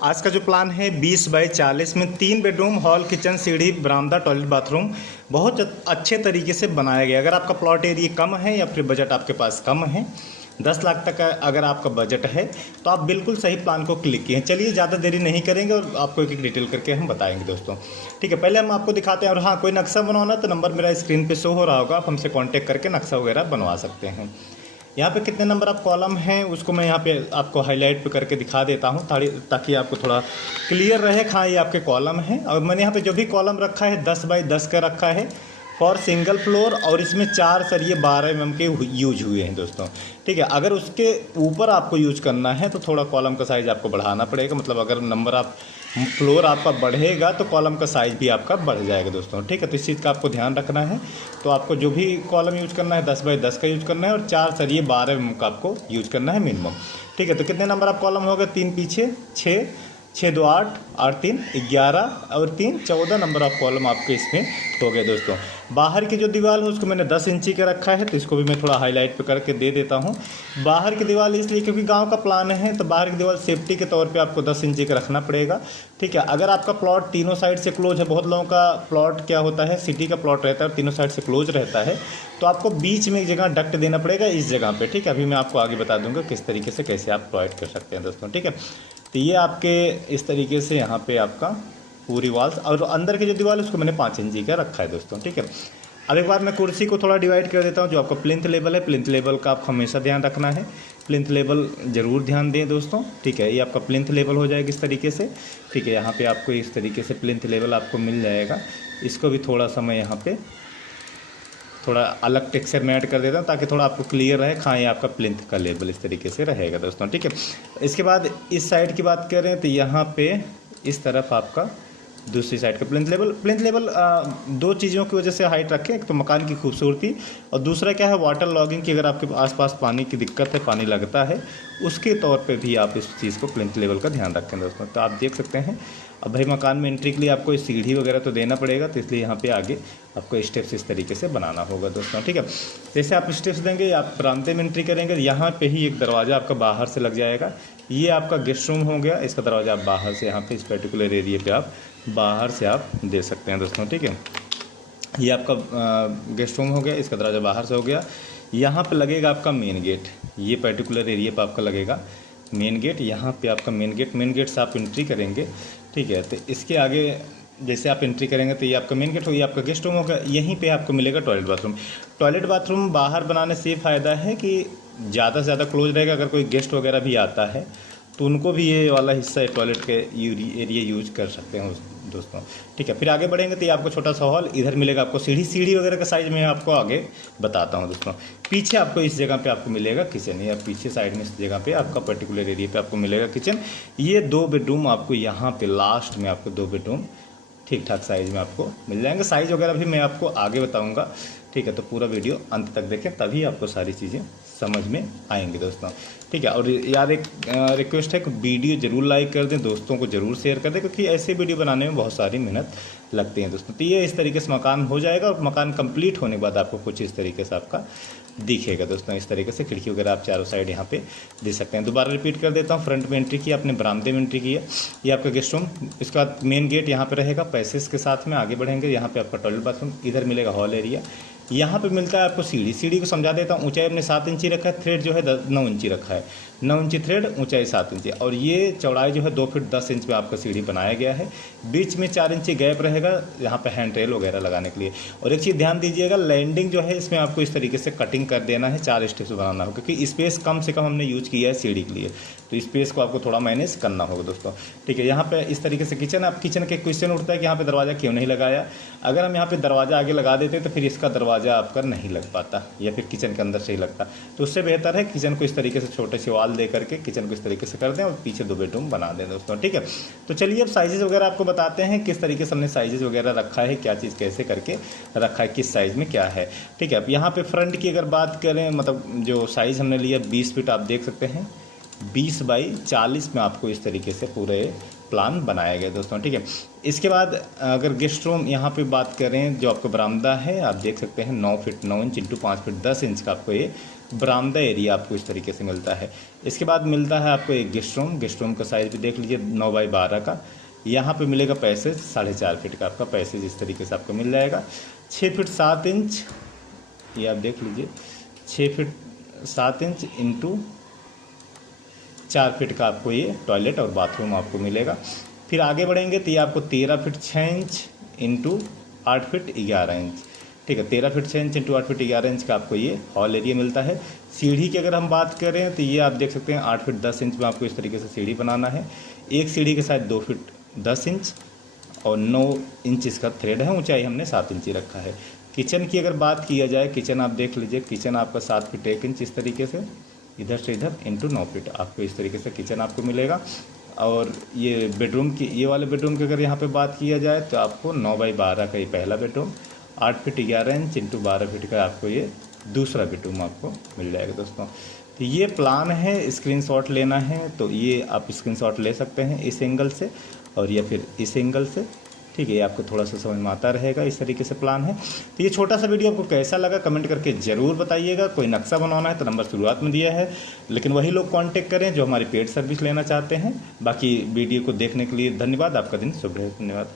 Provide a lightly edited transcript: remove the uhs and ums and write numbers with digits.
आज का जो प्लान है 20 बाई 40 में 3 बेडरूम, हॉल, किचन, सीढ़ी, बरामदा, टॉयलेट, बाथरूम बहुत अच्छे तरीके से बनाया गया। अगर आपका प्लॉट एरिया कम है या फिर बजट आपके पास कम है, 10 लाख तक का अगर आपका बजट है तो आप बिल्कुल सही प्लान को क्लिक किए। चलिए ज़्यादा देरी नहीं करेंगे और आपको एक एक डिटेल करके हम बताएंगे दोस्तों। ठीक है, पहले हम आपको दिखाते हैं। और हाँ, कोई नक्शा बनवाना तो नंबर मेरा स्क्रीन पे शो हो रहा होगा, आप हमसे कांटेक्ट करके नक्शा वगैरह बनवा सकते हैं। यहाँ पे कितने नंबर आप कॉलम हैं उसको मैं यहाँ पे आपको हाईलाइट पे करके दिखा देता हूँ ताकि आपको थोड़ा क्लियर रहे। हाँ, ये आपके कॉलम हैं और मैंने यहाँ पे जो भी कॉलम रखा है 10 बाई 10 का रखा है फॉर सिंगल फ्लोर, और इसमें 4 सरिये 12 mm के यूज हुए हैं दोस्तों। ठीक है, अगर उसके ऊपर आपको यूज करना है तो थोड़ा कॉलम का साइज़ आपको बढ़ाना पड़ेगा। मतलब अगर नंबर आप फ्लोर आपका बढ़ेगा तो कॉलम का साइज़ भी आपका बढ़ जाएगा दोस्तों। ठीक है, तो इस चीज़ का आपको ध्यान रखना है। तो आपको जो भी कॉलम यूज करना है 10 बाई 10 का यूज करना है और 4 सरिये 12 mm का आपको यूज करना है मिनिमम। ठीक है, तो कितने नंबर आप कॉलम हो गए? 3 पीछे, 6, 6 2 8, 8 3 11 और 3 14 नंबर ऑफ कॉलम आपके इसमें हो गए दोस्तों। बाहर की जो दीवार है उसको मैंने 10 इंची का रखा है, तो इसको भी मैं थोड़ा हाईलाइट पे करके दे देता हूँ। बाहर की दीवार इसलिए क्योंकि गांव का प्लान है तो बाहर की दीवार सेफ्टी के तौर पे आपको 10 इंची का रखना पड़ेगा। ठीक है, अगर आपका प्लॉट तीनों साइड से क्लोज है, बहुत लोगों का प्लॉट क्या होता है, सिटी का प्लॉट रहता है और तीनों साइड से क्लोज रहता है, तो आपको बीच में एक जगह डक्ट देना पड़ेगा इस जगह पे। ठीक है, अभी मैं आपको आगे बता दूंगा किस तरीके से कैसे आप प्रोवाइड कर सकते हैं दोस्तों। ठीक है, तो ये आपके इस तरीके से यहाँ पे आपका पूरी वॉल्स, और अंदर की जो दीवार है उसको मैंने 5 इंची का रखा है दोस्तों। ठीक है, अब एक बार मैं कुर्सी को थोड़ा डिवाइड कर देता हूँ। जो आपका प्लिंथ लेवल है, प्लिंथ लेवल का आप हमेशा ध्यान रखना है, प्लिंथ लेवल ज़रूर ध्यान दें दोस्तों। ठीक है, ये आपका प्लिंथ लेवल हो जाएगा इस तरीके से। ठीक है, यहाँ पे आपको इस तरीके से प्लिंथ लेवल आपको मिल जाएगा। इसको भी थोड़ा सा मैं यहाँ पे थोड़ा अलग टेक्सचर में ऐड कर देता हूँ ताकि थोड़ा आपको क्लियर रहे। हाँ, ये आपका प्लिंथ का लेवल इस तरीके से रहेगा दोस्तों। ठीक है, इसके बाद इस साइड की बात करें तो यहाँ पे इस तरफ आपका दूसरी साइड का प्लिंथ लेवल 2 चीज़ों की वजह से हाइट रखें। एक तो मकान की खूबसूरती और दूसरा क्या है, वाटर लॉगिंग की। अगर आपके आसपास पानी की दिक्कत है, पानी लगता है, उसके तौर पे भी आप इस चीज़ को प्लिंथ लेवल का ध्यान रखें दोस्तों। तो आप देख सकते हैं। अब भाई मकान में एंट्री के लिए आपको सीढ़ी वगैरह तो देना पड़ेगा, तो इसलिए यहाँ पे आगे आपको स्टेप्स इस तरीके से बनाना होगा दोस्तों। ठीक है, जैसे आप स्टेप्स देंगे, आप बरामदे में एंट्री करेंगे, यहाँ पे ही एक दरवाज़ा आपका बाहर से लग जाएगा। ये आपका गेस्ट रूम हो गया, इसका दरवाज़ा आप बाहर से यहाँ पे इस पर्टिकुलर एरिया पे आप बाहर से आप दे सकते हैं दोस्तों। ठीक है, ये आपका गेस्ट रूम हो गया, इसका दरवाज़ा बाहर से हो गया। यहाँ पे लगेगा आपका मेन गेट, ये पर्टिकुलर एरिया पे आपका लगेगा मेन गेट। यहाँ पे आपका मेन गेट से आप एंट्री करेंगे। ठीक है, तो इसके आगे जैसे आप एंट्री करेंगे तो ये आपका मेन गेट हो, ये आपका गेस्ट रूम होगा। यहीं पे आपको मिलेगा टॉयलेट बाथरूम। टॉयलेट बाथरूम बाहर बनाने से ये फ़ायदा है कि ज़्यादा से ज़्यादा क्लोज रहेगा। अगर कोई गेस्ट वगैरह भी आता है तो उनको भी ये वाला हिस्सा टॉयलेट के एरिया यूज कर सकते हैं दोस्तों। ठीक है, फिर आगे बढ़ेंगे तो ये आपको छोटा सा हॉल, इधर मिलेगा आपको सीढ़ी वगैरह का साइज मैं आपको आगे बताता हूँ दोस्तों। पीछे आपको इस जगह पे आपको मिलेगा किचन, या पीछे साइड में इस जगह पे आपका पर्टिकुलर एरिया पे आपको मिलेगा किचन। ये 2 बेडरूम आपको यहाँ पे लास्ट में आपको 2 बेडरूम ठीक ठाक साइज़ में आपको मिल जाएंगे। साइज़ वगैरह भी मैं आपको आगे बताऊँगा। ठीक है, तो पूरा वीडियो अंत तक देखें, तभी आपको सारी चीज़ें समझ में आएंगे दोस्तों। ठीक है, और यार एक रिक्वेस्ट है कि वीडियो ज़रूर लाइक कर दें, दोस्तों को ज़रूर शेयर कर दें, क्योंकि ऐसे वीडियो बनाने में बहुत सारी मेहनत लगती है दोस्तों। तो ये इस तरीके से मकान हो जाएगा और मकान कंप्लीट होने के बाद आपको कुछ इस तरीके से आपका दिखेगा दोस्तों। इस तरीके से खिड़की वगैरह आप चारों साइड यहाँ पे दे सकते हैं। दोबारा रिपीट कर देता हूँ, फ्रंट में एंट्री की, आपने बरामदे में एंट्री की है, ये आपका गेस्ट रूम, इसका मेन गेट यहाँ पे रहेगा। पैसेज के साथ में आगे बढ़ेंगे, यहाँ पे आपका टॉयलेट बाथरूम, इधर मिलेगा हॉल एरिया। यहाँ पे मिलता है आपको सीढ़ी को समझा देता हूँ। ऊंचाई हमने 7 इंची रखा है, थ्रेड जो है 9 इंची रखा है, 9 इंची थ्रेड, ऊंचाई 7 इंची, और ये चौड़ाई जो है 2 फीट 10 इंच में आपका सीढ़ी बनाया गया है। बीच में 4 इंची गैप रहेगा यहाँ पे हैंड रेल वगैरह लगाने के लिए। और एक चीज़ ध्यान दीजिएगा, लैंडिंग जो है इसमें आपको इस तरीके से कटिंग कर देना है, 4 स्टेप्स बनाना होगा, क्योंकि स्पेस कम से कम हमने यूज किया है सीढ़ी के लिए, तो स्पेस को आपको थोड़ा मैनेज करना होगा दोस्तों। ठीक है, यहाँ पे इस तरीके से किचन, आप किचन के क्वेश्चन उठता है कि यहाँ पे दरवाज़ा क्यों नहीं लगाया। अगर हम यहाँ पे दरवाज़ा आगे लगा देते तो फिर इसका दरवाज़ा आपका नहीं लग पाता, या फिर किचन के अंदर से ही लगता। तो उससे बेहतर है किचन को इस तरीके से छोटे से वॉल दे करके किचन को इस तरीके से कर दें और पीछे 2 बेडरूम बना दें दोस्तों। ठीक है, तो चलिए अब साइजेस वगैरह आपको बताते हैं, किस तरीके से हमने साइजेस वगैरह रखा है, क्या चीज़ कैसे करके रखा है, किस साइज़ में क्या है। ठीक है, अब यहाँ पे फ्रंट की अगर बात करें, मतलब जो साइज़ हमने लिया 20 फीट, आप देख सकते हैं 20 बाई 40 में आपको इस तरीके से पूरे प्लान बनाया गया दोस्तों। ठीक है, इसके बाद अगर गेस्ट रूम यहाँ पे बात करें, जो आपको बरामदा है, आप देख सकते हैं 9 feet 9 inch into 5 feet 10 inch का आपको ये बरामदा एरिया आपको इस तरीके से मिलता है। इसके बाद मिलता है आपको एक गेस्ट रूम का साइज़ भी देख लीजिए 9x12 का। यहाँ पे मिलेगा पैसेज 4.5 फीट का आपका पैसेज इस तरीके से आपको मिल जाएगा। 6 फीट 7 इंच, ये आप देख लीजिए 6 फीट 7 इंच इंटू 4 फीट का आपको ये टॉयलेट और बाथरूम आपको मिलेगा। फिर आगे बढ़ेंगे तो ये आपको 13 feet 6 inch into 8 feet 11 inch, ठीक है, 13 feet 6 inch into 8 feet 11 inch का आपको ये हॉल एरिया मिलता है। सीढ़ी की अगर हम बात करें तो ये आप देख सकते हैं 8 फीट 10 इंच में आपको इस तरीके से सीढ़ी बनाना है। एक सीढ़ी के साथ 2 फीट 10 इंच और 9 इंच इसका थ्रेड है, ऊंचाई हमने 7 इंच रखा है। किचन की अगर बात किया जाए, किचन आप देख लीजिए, किचन आपका 7 फीट 1 इंच इस तरीके से इधर से इधर इंटू 9 फीट आपको इस तरीके से किचन आपको मिलेगा। और ये बेडरूम की, ये वाले बेडरूम की अगर यहाँ पे बात किया जाए तो आपको 9x12 का ये पहला bedroom, 8 feet 11 inch into 12 feet का आपको ये दूसरा बेडरूम आपको मिल जाएगा दोस्तों। तो ये प्लान है, स्क्रीनशॉट लेना है तो ये आप स्क्रीनशॉट ले सकते हैं इस एंगल से और या फिर इस एंगल से, ठीक है, ये आपको थोड़ा सा समझ में आता रहेगा। इस तरीके से प्लान है। तो ये छोटा सा वीडियो आपको कैसा लगा कमेंट करके ज़रूर बताइएगा। कोई नक्शा बनवाना है तो नंबर शुरुआत में दिया है, लेकिन वही लोग कांटेक्ट करें जो हमारी पेड सर्विस लेना चाहते हैं। बाकी वीडियो को देखने के लिए धन्यवाद। आपका दिन शुभ रहे। धन्यवाद।